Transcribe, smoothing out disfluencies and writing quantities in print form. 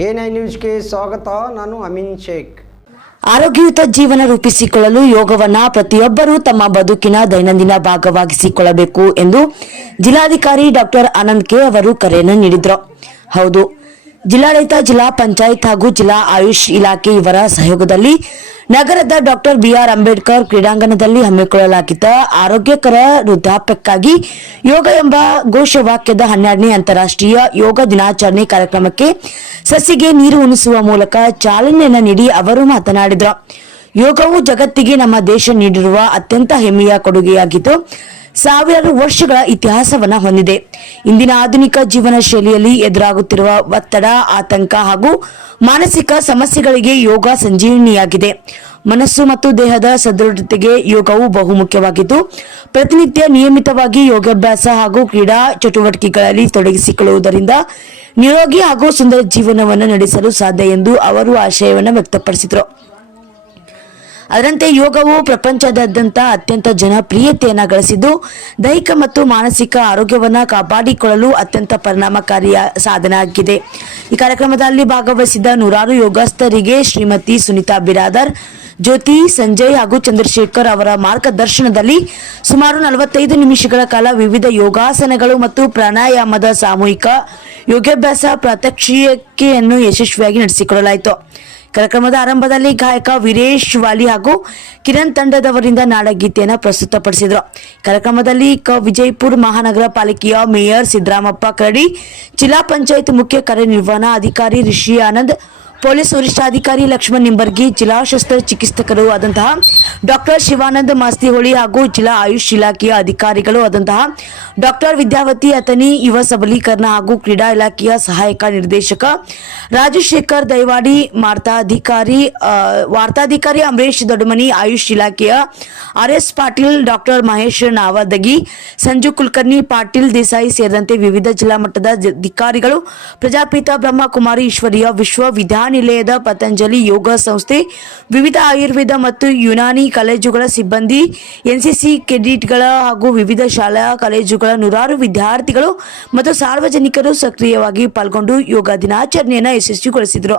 A9 ನ್ಯೂಸ್ಗೆ ಸ್ವಾಗತ. ನಾನು ಅಮೀನ್ ಶೇಖ್. ಆರೋಗ್ಯಯುತ ಜೀವನ ರೂಪಿಸಿಕೊಳ್ಳಲು ಯೋಗವನ್ನ ಪ್ರತಿಯೊಬ್ಬರೂ ತಮ್ಮ ಬದುಕಿನ ದೈನಂದಿನ ಭಾಗವಾಗಿಸಿಕೊಳ್ಳಬೇಕು ಎಂದು ಜಿಲ್ಲಾಧಿಕಾರಿ ಡಾಕ್ಟರ್ ಆನಂದ್ ಕೆ ಅವರು ಕರೆಯನ್ನು ನೀಡಿದರು. ಹೌದು, ಜಿಲ್ಲಾಡಳಿತ, ಜಿಲ್ಲಾ ಪಂಚಾಯತ್ ಹಾಗೂ ಜಿಲ್ಲಾ ಆಯುಷ್ ಇಲಾಖೆ ಇವರ ಸಹಯೋಗದಲ್ಲಿ ನಗರದ ಡಾಕ್ಟರ್ ಬಿಆರ್ ಅಂಬೇಡ್ಕರ್ ಕ್ರೀಡಾಂಗಣದಲ್ಲಿ ಹಮ್ಮಿಕೊಳ್ಳಲಾಗಿದ್ದ ಆರೋಗ್ಯಕರ ವೃದ್ಧಾಪ್ಯಕ್ಕಾಗಿ ಯೋಗ ಎಂಬ ಘೋಷವಾಕ್ಯದ 12ನೇ ಅಂತಾರಾಷ್ಟ್ರೀಯ ಯೋಗ ದಿನಾಚರಣೆ ಕಾರ್ಯಕ್ರಮಕ್ಕೆ ಸಸಿಗೆ ನೀರು ಉಣಿಸುವ ಮೂಲಕ ಚಾಲನೆಯನ್ನು ನೀಡಿ ಅವರು ಮಾತನಾಡಿದರು. ಯೋಗವು ಜಗತ್ತಿಗೆ ನಮ್ಮ ದೇಶ ನೀಡಿರುವ ಅತ್ಯಂತ ಹೆಮ್ಮೆಯ ಕೊಡುಗೆಯಾಗಿದ್ದು ಸಾವಿರಾರು ವರ್ಷಗಳ ಇತಿಹಾಸವನ್ನ ಹೊಂದಿದೆ. ಇಂದಿನ ಆಧುನಿಕ ಜೀವನ ಶೈಲಿಯಲ್ಲಿ ಎದುರಾಗುತ್ತಿರುವ ಒತ್ತಡ, ಆತಂಕ ಹಾಗೂ ಮಾನಸಿಕ ಸಮಸ್ಯೆಗಳಿಗೆ ಯೋಗ ಸಂಜೀವನಿಯಾಗಿದೆ. ಮನಸ್ಸು ಮತ್ತು ದೇಹದ ಸದೃಢತೆಗೆ ಯೋಗವು ಬಹುಮುಖ್ಯವಾಗಿದ್ದು ಪ್ರತಿನಿತ್ಯ ನಿಯಮಿತವಾಗಿ ಯೋಗಾಭ್ಯಾಸ ಹಾಗೂ ಕ್ರೀಡಾ ಚಟುವಟಿಕೆಗಳಲ್ಲಿ ತೊಡಗಿಸಿಕೊಳ್ಳುವುದರಿಂದ ನಿರೋಗಿ ಹಾಗೂ ಸುಂದರ ಜೀವನವನ್ನು ನಡೆಸಲು ಸಾಧ್ಯ ಎಂದು ಅವರು ಆಶಯವನ್ನು ವ್ಯಕ್ತಪಡಿಸಿದರು. ಅದರಂತೆ ಯೋಗವು ಪ್ರಪಂಚದಾದ್ಯಂತ ಅತ್ಯಂತ ಜನಪ್ರಿಯತೆಯನ್ನು ಗಳಿಸಿದ್ದು ದೈಹಿಕ ಮತ್ತು ಮಾನಸಿಕ ಆರೋಗ್ಯವನ್ನು ಕಾಪಾಡಿಕೊಳ್ಳಲು ಅತ್ಯಂತ ಪರಿಣಾಮಕಾರಿಯ ಸಾಧನ ಆಗಿದೆ. ಈ ಕಾರ್ಯಕ್ರಮದಲ್ಲಿ ಭಾಗವಹಿಸಿದ್ದ ನೂರಾರು ಯೋಗಸ್ಥರಿಗೆ ಶ್ರೀಮತಿ ಸುನೀತಾ ಬಿರಾದರ್, ಜ್ಯೋತಿ, ಸಂಜಯ್ ಹಾಗೂ ಚಂದ್ರಶೇಖರ್ ಅವರ ಮಾರ್ಗದರ್ಶನದಲ್ಲಿ ಸುಮಾರು 45 ನಿಮಿಷಗಳ ಕಾಲ ವಿವಿಧ ಯೋಗಾಸನಗಳು ಮತ್ತು ಪ್ರಾಣಾಯಾಮದ ಸಾಮೂಹಿಕ ಯೋಗಾಭ್ಯಾಸ ಪ್ರಾತ್ಯಕ್ಷಿಕೆಯನ್ನು ಯಶಸ್ವಿಯಾಗಿ ನಡೆಸಿಕೊಳ್ಳಲಾಯಿತು. ಕಾರ್ಯಕ್ರಮದ ಆರಂಭದಲ್ಲಿ ಗಾಯಕ ವೀರೇಶ್ ವಾಲಿ ಹಾಗೂ ಕಿರಣ್ ತಂಡದವರಿಂದ ನಾಡಗೀತೆಯನ್ನು ಪ್ರಸ್ತುತಪಡಿಸಿದರು. ಕಾರ್ಯಕ್ರಮದಲ್ಲಿ ವಿಜಯಪುರ ಮಹಾನಗರ ಪಾಲಿಕೆಯ ಮೇಯರ್ ಸಿದ್ದರಾಮಪ್ಪ ಕರಡಿ, ಜಿಲ್ಲಾ ಪಂಚಾಯತ್ ಮುಖ್ಯ ಕಾರ್ಯನಿರ್ವಹಣಾ ಅಧಿಕಾರಿ ರಿಷಿ ಆನಂದ್, ಪೊಲೀಸ್ ವರಿಷ್ಠಾಧಿಕಾರಿ ಲಕ್ಷ್ಮಣ್ ನಿಂಬರ್ಗಿ, ಜಿಲ್ಲಾ ಶಸ್ತ್ರಚಿಕಿತ್ಸಕರು ಆದಂತಹ ಡಾಕ್ಟರ್ ಶಿವಾನಂದ ಮಾಸ್ತಿಹೊಳಿ ಹಾಗೂ ಜಿಲ್ಲಾ ಆಯುಷ್ ಇಲಾಖೆಯ ಅಧಿಕಾರಿಗಳು ಆದಂತಹ ಡಾಕ್ಟರ್ ವಿದ್ಯಾವತಿ ಅತನಿ, ಯುವ ಸಬಲೀಕರಣ ಹಾಗೂ ಕ್ರೀಡಾ ಇಲಾಖೆಯ ಸಹಾಯಕ ನಿರ್ದೇಶಕ ರಾಜಶೇಖರ್ ದೈವಾಡಿ, ವಾರ್ತಾಧಿಕಾರಿ ಅಮರೇಶ್ ದೊಡ್ಡಮನಿ, ಆಯುಷ್ ಇಲಾಖೆಯ RS ಪಾಟೀಲ್, ಡಾಕ್ಟರ್ ಮಹೇಶ್ ನಾವದಗಿ, ಸಂಜು ಕುಲಕರ್ಣಿ, ಪಾಟೀಲ್ ದೇಸಾಯಿ ಸೇರಿದಂತೆ ವಿವಿಧ ಜಿಲ್ಲಾ ಮಟ್ಟದ ಅಧಿಕಾರಿಗಳು, ಪ್ರಜಾಪಿತ ಬ್ರಹ್ಮಕುಮಾರಿ ಈಶ್ವರೀಯ ವಿಶ್ವವಿದ್ಯಾನಿಲಯದ ಪತಂಜಲಿ ಯೋಗ ಸಂಸ್ಥೆ, ವಿವಿಧ ಆಯುರ್ವೇದ ಮತ್ತು ಯುನಾನಿ ಕಾಲೇಜುಗಳ ಸಿಬ್ಬಂದಿ, NCC ಕೆಡಿಟ್ಗಳ ಹಾಗೂ ವಿವಿಧ ಶಾಲಾ ಕಾಲೇಜುಗಳ ನೂರಾರು ವಿದ್ಯಾರ್ಥಿಗಳು ಮತ್ತು ಸಾರ್ವಜನಿಕರು ಸಕ್ರಿಯವಾಗಿ ಪಾಲ್ಗೊಂಡು ಯೋಗ ದಿನಾಚರಣೆಯನ್ನು ಯಶಸ್ವಿಗೊಳಿಸಿದರು.